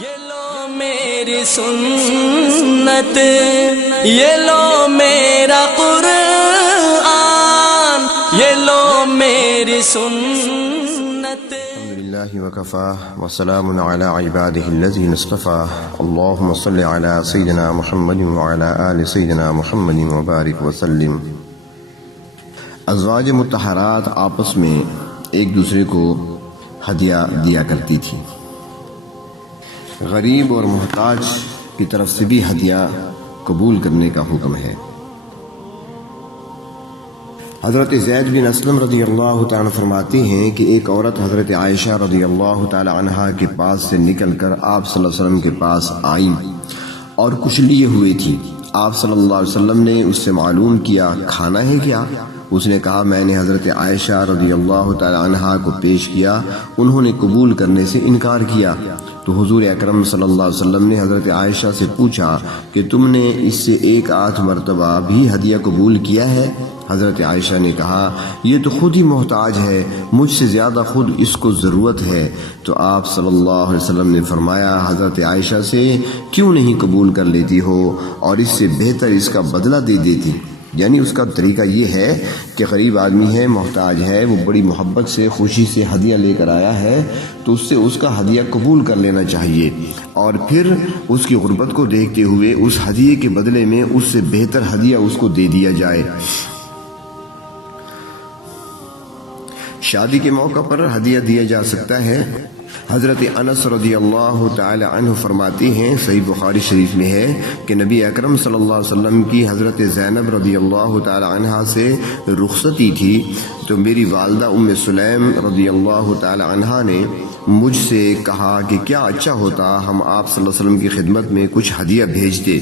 یہ لو میری سنت، یہ لو میرا قرآن، یہ لو میری سنت۔ الحمدللہ وکفا وسلام علی عباده الذین اصطفى، اللهم صل علی سیدنا محمد وعلی آل سیدنا محمد وبارک وسلم۔ ازواج مطہرات آپس میں ایک دوسرے کو ہدیہ دیا کرتی تھی۔ غریب اور محتاج کی طرف سے بھی ہدیہ قبول کرنے کا حکم ہے۔ حضرت زید بن اسلم رضی اللہ تعالیٰ فرماتے ہیں کہ ایک عورت حضرت عائشہ رضی اللہ تعالیٰ عنہا کے پاس سے نکل کر آپ صلی اللہ علیہ وسلم کے پاس آئی اور کچھ لیے ہوئے تھی۔ آپ صلی اللہ علیہ وسلم نے اس سے معلوم کیا کھانا ہے کیا؟ اس نے کہا میں نے حضرت عائشہ رضی اللہ تعالیٰ عنہا کو پیش کیا، انہوں نے قبول کرنے سے انکار کیا۔ تو حضور اکرم صلی اللہ علیہ وسلم نے حضرت عائشہ سے پوچھا کہ تم نے اس سے ایک آدھ مرتبہ بھی ہدیہ قبول کیا ہے؟ حضرت عائشہ نے کہا یہ تو خود ہی محتاج ہے، مجھ سے زیادہ خود اس کو ضرورت ہے۔ تو آپ صلی اللہ علیہ وسلم نے فرمایا حضرت عائشہ سے کیوں نہیں قبول کر لیتی ہو اور اس سے بہتر اس کا بدلہ دے دیتی؟ یعنی اس کا طریقہ یہ ہے کہ غریب آدمی ہے، محتاج ہے، وہ بڑی محبت سے خوشی سے ہدیہ لے کر آیا ہے، تو اس سے اس کا ہدیہ قبول کر لینا چاہیے اور پھر اس کی غربت کو دیکھتے ہوئے اس ہدیے کے بدلے میں اس سے بہتر ہدیہ اس کو دے دیا جائے۔ شادی کے موقع پر ہدیہ دیا جا سکتا ہے۔ حضرت انس رضی اللہ تعالی عنہ فرماتے ہیں، صحیح بخاری شریف میں ہے کہ نبی اکرم صلی اللہ علیہ وسلم کی حضرت زینب رضی اللہ تعالی عنہ سے رخصتی تھی، تو میری والدہ ام سلیم رضی اللہ تعالی عنہ نے مجھ سے کہا کہ کیا اچھا ہوتا ہم آپ صلی اللہ علیہ وسلم کی خدمت میں کچھ ہدیہ بھیجتے۔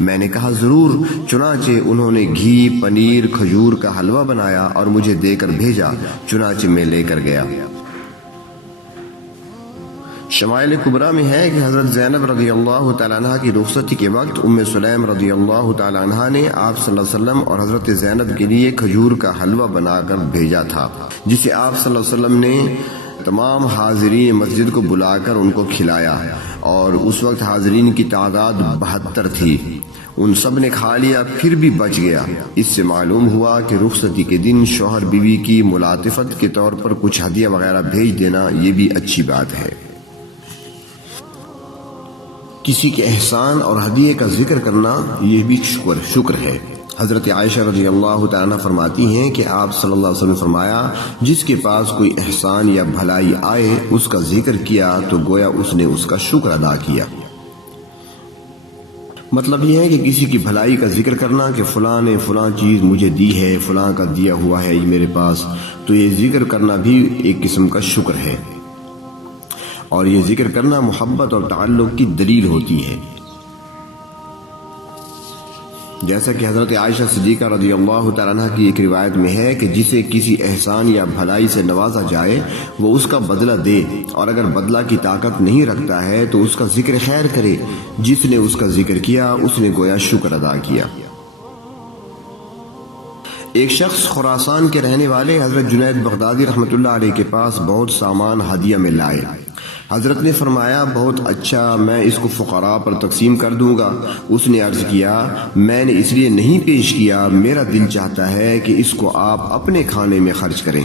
میں نے کہا ضرور۔ چنانچہ انہوں نے گھی، پنیر، کھجور کا حلوہ بنایا اور مجھے دے کر بھیجا، چنانچہ میں لے کر گیا۔ شمائل کبریٰ میں ہے کہ حضرت زینب رضی اللہ تعالیٰ عنہ کی رخصتی کے وقت ام سلیم رضی اللہ تعالیٰ عنہ نے آپ صلی اللہ علیہ وسلم اور حضرت زینب کے لیے کھجور کا حلوہ بنا کر بھیجا تھا، جسے آپ صلی اللہ علیہ وسلم نے تمام حاضرین مسجد کو بلا کر ان کو کھلایا، اور اس وقت حاضرین کی تعداد 72 تھی۔ ان سب نے کھا لیا پھر بھی بچ گیا۔ اس سے معلوم ہوا کہ رخصتی کے دن شوہر بیوی کی ملاطفت کے طور پر کچھ ہدیہ وغیرہ بھیج دینا یہ بھی اچھی بات ہے۔ کسی کے احسان اور ہدیے کا ذکر کرنا یہ بھی شکر ہے۔ حضرت عائشہ رضی اللہ تعالیٰ فرماتی ہیں کہ آپ صلی اللہ علیہ وسلم نے فرمایا جس کے پاس کوئی احسان یا بھلائی آئے اس کا ذکر کیا تو گویا اس نے اس کا شکر ادا کیا۔ مطلب یہ ہے کہ کسی کی بھلائی کا ذکر کرنا کہ فلاں نے فلاں چیز مجھے دی ہے، فلاں کا دیا ہوا ہے یہ میرے پاس، تو یہ ذکر کرنا بھی ایک قسم کا شکر ہے، اور یہ ذکر کرنا محبت اور تعلق کی دلیل ہوتی ہے۔ جیسا کہ حضرت عائشہ صدیقہ رضی اللہ تعالیٰ عنہ کی ایک روایت میں ہے کہ جسے کسی احسان یا بھلائی سے نوازا جائے وہ اس کا بدلہ دے، اور اگر بدلہ کی طاقت نہیں رکھتا ہے تو اس کا ذکر خیر کرے۔ جس نے اس کا ذکر کیا اس نے گویا شکر ادا کیا۔ ایک شخص خراسان کے رہنے والے حضرت جنید بغدادی رحمۃ اللہ علیہ کے پاس بہت سامان ہدیہ میں لائے۔ حضرت نے فرمایا بہت اچھا، میں اس کو فقراء پر تقسیم کر دوں گا۔ اس نے عرض کیا میں نے اس لیے نہیں پیش کیا، میرا دل چاہتا ہے کہ اس کو آپ اپنے کھانے میں خرچ کریں۔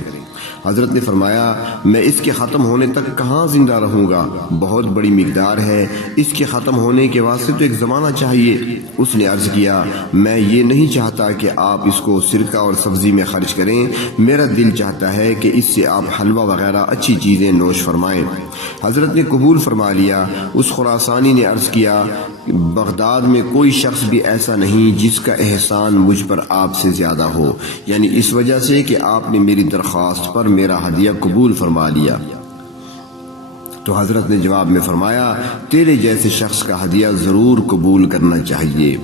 حضرت نے فرمایا میں اس کے ختم ہونے تک کہاں زندہ رہوں گا، بہت بڑی مقدار ہے، اس کے ختم ہونے کے واسطے تو ایک زمانہ چاہیے۔ اس نے عرض کیا میں یہ نہیں چاہتا کہ آپ اس کو سرکہ اور سبزی میں خرچ کریں، میرا دل چاہتا ہے کہ اس سے آپ حلوہ وغیرہ اچھی چیزیں نوش فرمائیں۔ حضرت نے قبول فرما لیا۔ اس خراسانی نے عرض کیا بغداد میں کوئی شخص بھی ایسا نہیں جس کا احسان مجھ پر آپ سے زیادہ ہو، یعنی اس وجہ سے کہ آپ نے میری درخواست پر میرا ہدیہ قبول فرما لیا۔ تو حضرت نے جواب میں فرمایا تیرے جیسے شخص کا ہدیہ ضرور قبول کرنا چاہیے۔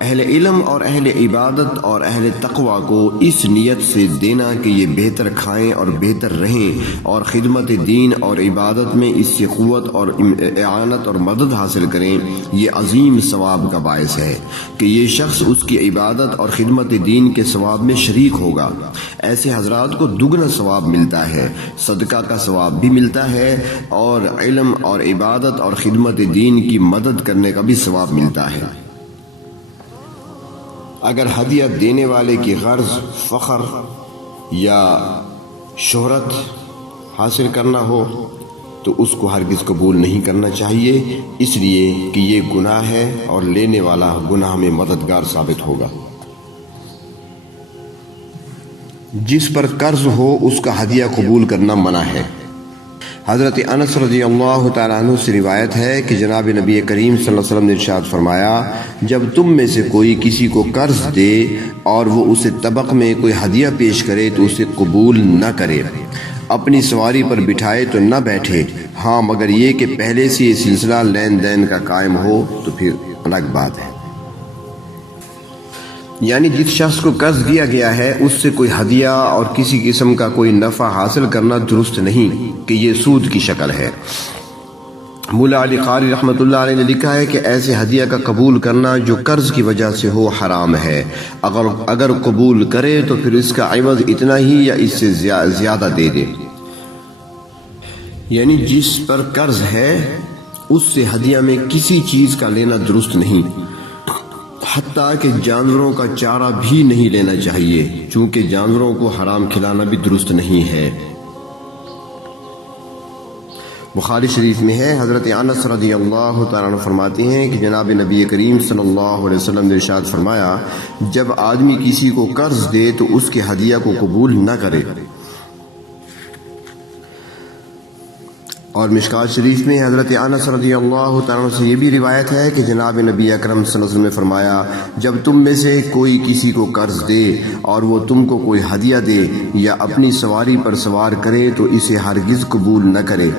اہل علم اور اہل عبادت اور اہل تقوی کو اس نیت سے دینا کہ یہ بہتر کھائیں اور بہتر رہیں اور خدمت دین اور عبادت میں اس سے قوت اور اعانت اور مدد حاصل کریں، یہ عظیم ثواب کا باعث ہے کہ یہ شخص اس کی عبادت اور خدمت دین کے ثواب میں شریک ہوگا۔ ایسے حضرات کو دگنا ثواب ملتا ہے، صدقہ کا ثواب بھی ملتا ہے اور علم اور عبادت اور خدمت دین کی مدد کرنے کا بھی ثواب ملتا ہے۔ اگر ہدیہ دینے والے کی غرض فخر یا شہرت حاصل کرنا ہو تو اس کو ہرگز قبول نہیں کرنا چاہیے، اس لیے کہ یہ گناہ ہے اور لینے والا گناہ میں مددگار ثابت ہوگا۔ جس پر قرض ہو اس کا ہدیہ قبول کرنا منع ہے۔ حضرت انس رضی اللہ تعالیٰ عنہ سے روایت ہے کہ جناب نبی کریم صلی اللہ علیہ وسلم نے ارشاد فرمایا، جب تم میں سے کوئی کسی کو قرض دے اور وہ اسے طبق میں کوئی ہدیہ پیش کرے تو اسے قبول نہ کرے، اپنی سواری پر بٹھائے تو نہ بیٹھے، ہاں مگر یہ کہ پہلے سے یہ سلسلہ لین دین کا قائم ہو تو پھر الگ بات ہے۔ یعنی جس شخص کو قرض دیا گیا ہے اس سے کوئی ہدیہ اور کسی قسم کا کوئی نفع حاصل کرنا درست نہیں کہ یہ سود کی شکل ہے۔ مولا علی قاری رحمۃ اللہ علیہ نے لکھا ہے کہ ایسے ہدیہ کا قبول کرنا جو قرض کی وجہ سے ہو حرام ہے، اگر قبول کرے تو پھر اس کا عوض اتنا ہی یا اس سے زیادہ دے دے۔ یعنی جس پر قرض ہے اس سے ہدیہ میں کسی چیز کا لینا درست نہیں، حتیٰ کہ جانوروں کا چارہ بھی نہیں لینا چاہیے، چونکہ جانوروں کو حرام کھلانا بھی درست نہیں ہے۔ بخاری شریف میں ہے، حضرت انس رضی اللہ تعالیٰ عنہ فرماتے ہیں کہ جناب نبی کریم صلی اللہ علیہ وسلم نے ارشاد فرمایا، جب آدمی کسی کو قرض دے تو اس کے ہدیہ کو قبول نہ کرے۔ اور مشکات شریف میں حضرت انس رضی اللہ تعالیٰ سے یہ بھی روایت ہے کہ جناب نبی اکرم صلی اللہ علیہ وسلم نے فرمایا، جب تم میں سے کوئی کسی کو قرض دے اور وہ تم کو کوئی ہدیہ دے یا اپنی سواری پر سوار کرے تو اسے ہرگز قبول نہ کرے،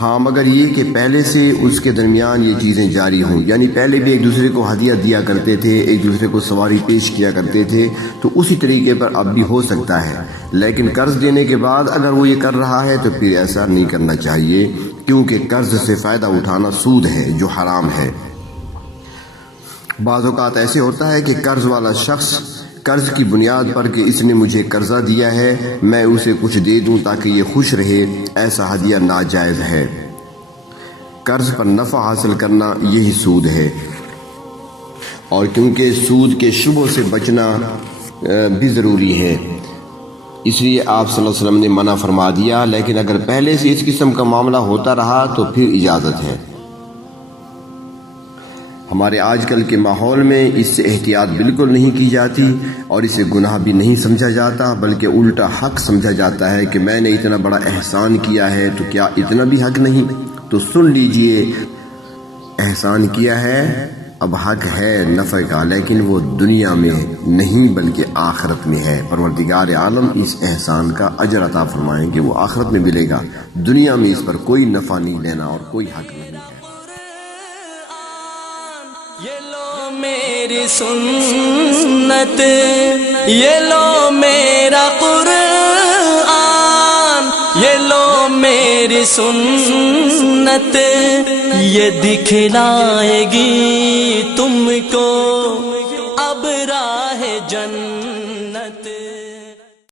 ہاں مگر یہ کہ پہلے سے اس کے درمیان یہ چیزیں جاری ہوں۔ یعنی پہلے بھی ایک دوسرے کو ہدیہ دیا کرتے تھے، ایک دوسرے کو سواری پیش کیا کرتے تھے، تو اسی طریقے پر اب بھی ہو سکتا ہے، لیکن قرض دینے کے بعد اگر وہ یہ کر رہا ہے تو پھر ایسا نہیں کرنا چاہیے، کیونکہ قرض سے فائدہ اٹھانا سود ہے جو حرام ہے۔ بعض اوقات ایسے ہوتا ہے کہ قرض والا شخص قرض کی بنیاد پر کہ اس نے مجھے قرضہ دیا ہے میں اسے کچھ دے دوں تاکہ یہ خوش رہے، ایسا ہدیہ ناجائز ہے۔ قرض پر نفع حاصل کرنا یہی سود ہے، اور کیونکہ سود کے شبہوں سے بچنا بھی ضروری ہے، اس لیے آپ صلی اللہ علیہ وسلم نے منع فرما دیا، لیکن اگر پہلے سے اس قسم کا معاملہ ہوتا رہا تو پھر اجازت ہے۔ ہمارے آج کل کے ماحول میں اس سے احتیاط بالکل نہیں کی جاتی اور اسے گناہ بھی نہیں سمجھا جاتا، بلکہ الٹا حق سمجھا جاتا ہے کہ میں نے اتنا بڑا احسان کیا ہے تو کیا اتنا بھی حق نہیں؟ تو سن لیجئے، احسان کیا ہے، اب حق ہے نفع کا، لیکن وہ دنیا میں نہیں بلکہ آخرت میں ہے۔ پروردگار عالم اس احسان کا اجر عطا فرمائیں کہ وہ آخرت میں ملے گا، دنیا میں اس پر کوئی نفع نہیں لینا اور کوئی حق نہیں ہے۔ یہ لو میری سنت، یہ لو میرا قرآن، یہ لو میری سنت، یہ دکھلائے گی تم کو